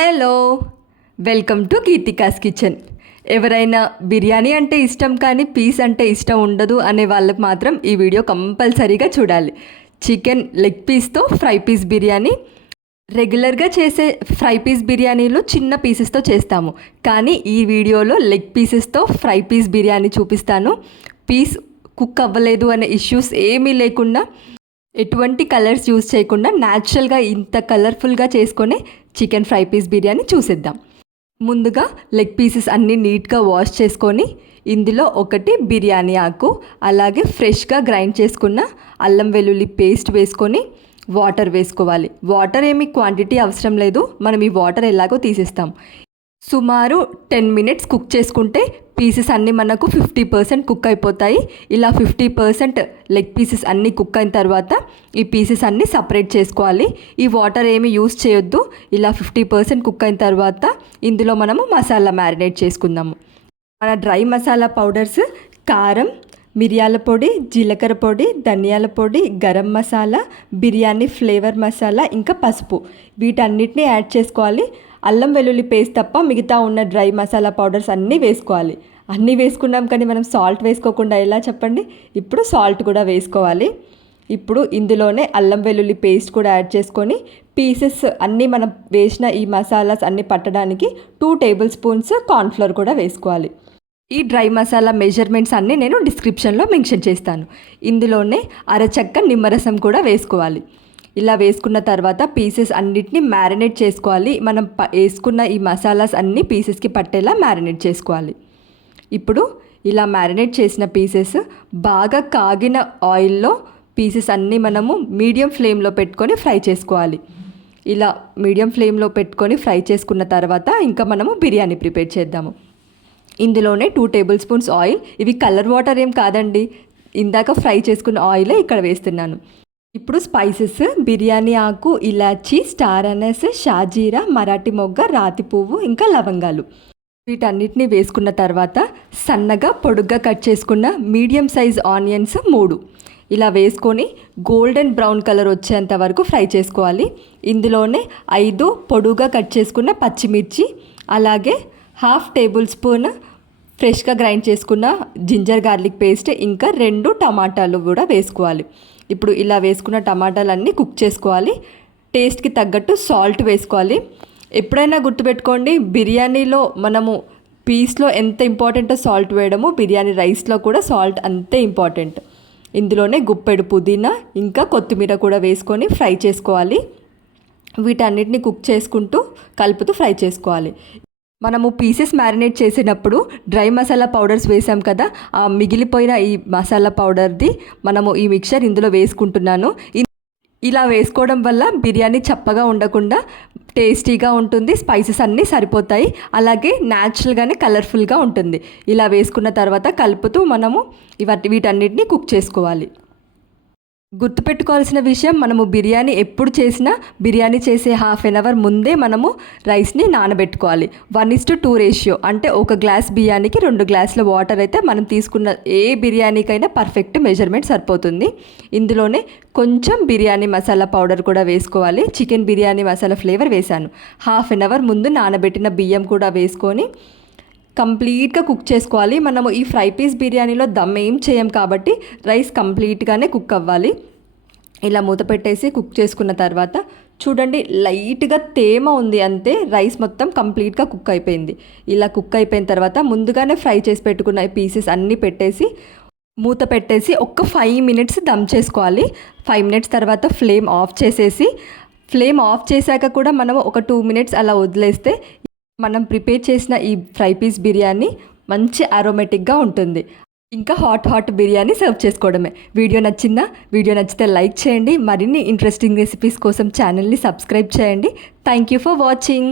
Hello, welcome to Geetika's kitchen. ఎవరైనా బిర్యానీ అంటే ఇష్టం కానీ పీస్ అంటే ఇష్టం ఉండదు అనే వాళ్ళకి మాత్రం ఈ వీడియో కంపల్సరీగా చూడాలి. చికెన్ లెగ్ పీస్తో ఫ్రై పీస్ బిర్యానీ. రెగ్యులర్గా చేసే ఫ్రై పీస్ బిర్యానీలు చిన్న పీసెస్తో చేస్తాము, కానీ ఈ వీడియోలో లెగ్ పీసెస్తో ఫ్రై పీస్ బిర్యానీ చూపిస్తాను. పీస్ కుక్ అవ్వలేదు అనే ఇష్యూస్ ఏమీ లేకుండా, ఎటువంటి కలర్స్ యూజ్ చేయకుండా న్యాచురల్గా ఇంత కలర్ఫుల్గా చేసుకొని చికెన్ ఫ్రై పీస్ బిర్యానీ చూసేద్దాం. ముందుగా లెగ్ పీసెస్ అన్నీ నీట్గా వాష్ చేసుకొని ఇందులో ఒకటి బిర్యానీ ఆకు, అలాగే ఫ్రెష్గా గ్రైండ్ చేసుకున్న అల్లం వెల్లుల్లి పేస్ట్ వేసుకొని వాటర్ వేసుకోవాలి. వాటర్ ఏమి క్వాంటిటీ అవసరం లేదు, మనం ఈ వాటర్ ఎలాగో తీసేస్తాం. సుమారు 10 minutes కుక్ చేసుకుంటే పీసెస్ అన్నీ మనకు 50% కుక్ అయిపోతాయి. ఇలా 50% లెగ్ పీసెస్ అన్నీ కుక్ అయిన తర్వాత ఈ పీసెస్ అన్నీ సపరేట్ చేసుకోవాలి. ఈ వాటర్ ఏమి యూస్ చేయొద్దు. ఇలా 50% కుక్ అయిన తర్వాత ఇందులో మనము మసాలా మ్యారినేట్ చేసుకుందాము. మన డ్రై మసాలా పౌడర్స్ కారం, మిరియాల పొడి, జీలకర్ర పొడి, ధనియాల పొడి, గరం మసాలా, బిర్యానీ ఫ్లేవర్ మసాలా, ఇంకా పసుపు, వీటన్నిటిని యాడ్ చేసుకోవాలి. అల్లం వెల్లుల్లి పేస్ట్ తప్ప మిగతా ఉన్న డ్రై మసాలా పౌడర్స్ అన్నీ వేసుకోవాలి. అన్నీ వేసుకున్నాం కానీ మనం సాల్ట్ వేసుకోకుండా ఎలా చెప్పండి? ఇప్పుడు సాల్ట్ కూడా వేసుకోవాలి. ఇప్పుడు ఇందులోనే అల్లం వెల్లుల్లి పేస్ట్ కూడా యాడ్ చేసుకొని పీసెస్ అన్నీ మనం వేసిన ఈ మసాలాస్ అన్నీ పట్టడానికి 2 tablespoons కార్న్ఫ్లోర్ కూడా వేసుకోవాలి. ఈ డ్రై మసాలా మెజర్మెంట్స్ అన్నీ నేను డిస్క్రిప్షన్లో మెన్షన్ చేస్తాను. ఇందులోనే అరచక్క నిమ్మరసం కూడా వేసుకోవాలి. ఇలా వేసుకున్న తర్వాత పీసెస్ అన్నిటిని మ్యారినేట్ చేసుకోవాలి. మనం వేసుకున్న ఈ మసాలాస్ అన్నీ పీసెస్కి పట్టేలా మ్యారినేట్ చేసుకోవాలి. ఇప్పుడు ఇలా మ్యారినేట్ చేసిన పీసెస్ బాగా కాగిన ఆయిల్లో పీసెస్ అన్నీ మనము మీడియం ఫ్లేమ్లో పెట్టుకొని ఫ్రై చేసుకోవాలి. ఇలా మీడియం ఫ్లేమ్లో పెట్టుకొని ఫ్రై చేసుకున్న తర్వాత ఇంకా మనము బిర్యానీ ప్రిపేర్ చేద్దాము. ఇందులోనే 2 tablespoons ఆయిల్, ఇవి కలర్ వాటర్ ఏం కాదండి, ఇందాక ఫ్రై చేసుకున్న ఆయిలే ఇక్కడ వేస్తున్నాను. ఇప్పుడు స్పైసెస్ బిర్యానీ ఆకు, ఇలాచీ, స్టార్ అనస్, షాజీరా, మరాఠీ మొగ్గ, రాతి పువ్వు, ఇంకా లవంగాలు, వీటన్నిటిని వేసుకున్న తర్వాత సన్నగా పొడుగ్గా కట్ చేసుకున్న మీడియం సైజ్ ఆనియన్స్ 3 ఇలా వేసుకొని గోల్డెన్ బ్రౌన్ కలర్ వచ్చేంత వరకు ఫ్రై చేసుకోవాలి. ఇందులోనే 5 పొడుగ్గా కట్ చేసుకున్న పచ్చిమిర్చి, అలాగే 1/2 tablespoon ఫ్రెష్గా గ్రైండ్ చేసుకున్న జింజర్ గార్లిక్ పేస్ట్, ఇంకా 2 టమాటాలు కూడా వేసుకోవాలి. ఇప్పుడు ఇలా వేసుకున్న టమాటాలన్నీ కుక్ చేసుకోవాలి. టేస్ట్కి తగ్గట్టు సాల్ట్ వేసుకోవాలి. ఎప్పుడైనా గుర్తుపెట్టుకోండి, బిర్యానీలో మనము పీస్లో ఎంత ఇంపార్టెంటో సాల్ట్ వేయడము, బిర్యానీ రైస్లో కూడా సాల్ట్ అంతే ఇంపార్టెంట్. ఇందులోనే గుప్పెడు పుదీనా ఇంకా కొత్తిమీర కూడా వేసుకొని ఫ్రై చేసుకోవాలి. వీటన్నిటిని కుక్ చేసుకుంటూ కలుపుతూ ఫ్రై చేసుకోవాలి. మనము పీసెస్ మ్యారినేట్ చేసినప్పుడు డ్రై మసాలా పౌడర్స్ వేసాం కదా, ఆ మిగిలిపోయిన ఈ మసాలా పౌడర్ది మనము ఈ మిక్చర్ ఇందులో వేసుకుంటున్నాను. ఇలా వేసుకోవడం వల్ల బిర్యానీ చప్పగా ఉండకుండా టేస్టీగా ఉంటుంది, స్పైసెస్ అన్నీ సరిపోతాయి, అలాగే న్యాచురల్గానే కలర్ఫుల్గా ఉంటుంది. ఇలా వేసుకున్న తర్వాత కలుపుతూ మనము వీటన్నిటిని కుక్ చేసుకోవాలి. గుర్తుపెట్టుకోవాల్సిన విషయం, మనము బిర్యానీ ఎప్పుడు చేసినా బిర్యానీ చేసే 1/2 hour ముందే మనము రైస్ని నానబెట్టుకోవాలి. 1:2 రేషియో, అంటే 1 గ్లాస్ బియ్యానికి 2 గ్లాసుల వాటర్ అయితే మనం తీసుకున్న ఏ బిర్యానీకైనా పర్ఫెక్ట్ మెజర్మెంట్ సరిపోతుంది. ఇందులోనే కొంచెం బిర్యానీ మసాలా పౌడర్ కూడా వేసుకోవాలి. చికెన్ బిర్యానీ మసాలా ఫ్లేవర్ వేశాను. 1/2 hour ముందు నానబెట్టిన బియ్యం కూడా వేసుకొని కంప్లీట్గా కుక్ చేసుకోవాలి. మనము ఈ ఫ్రై పీస్ బిర్యానీలో దమ్ ఏం చేయం కాబట్టి రైస్ కంప్లీట్గానే కుక్ అవ్వాలి. ఇలా మూత పెట్టేసి కుక్ చేసుకున్న తర్వాత చూడండి, లైట్గా తేమ ఉంది అంతే, రైస్ మొత్తం కంప్లీట్గా కుక్ అయిపోయింది. ఇలా కుక్ అయిపోయిన తర్వాత ముందుగానే ఫ్రై చేసి పెట్టుకున్న పీసెస్ అన్నీ పెట్టేసి మూత పెట్టేసి ఒక 5 minutes దమ్ చేసుకోవాలి. 5 minutes తర్వాత ఫ్లేమ్ ఆఫ్ చేసేసి, ఫ్లేమ్ ఆఫ్ చేశాక కూడా మనము ఒక 2 minutes అలా వదిలేస్తే మనం ప్రిపేర్ చేసిన ఈ ఫ్రై పీస్ బిర్యానీ మంచి అరోమేటిక్గా ఉంటుంది. ఇంకా హాట్ బిర్యానీ సర్వ్ చేసుకోవడమే. వీడియో నచ్చిందా? వీడియో నచ్చితే లైక్ చేయండి. మరిన్ని ఇంట్రెస్టింగ్ రెసిపీస్ కోసం ఛానల్ని సబ్స్క్రైబ్ చేయండి. Thank you for watching.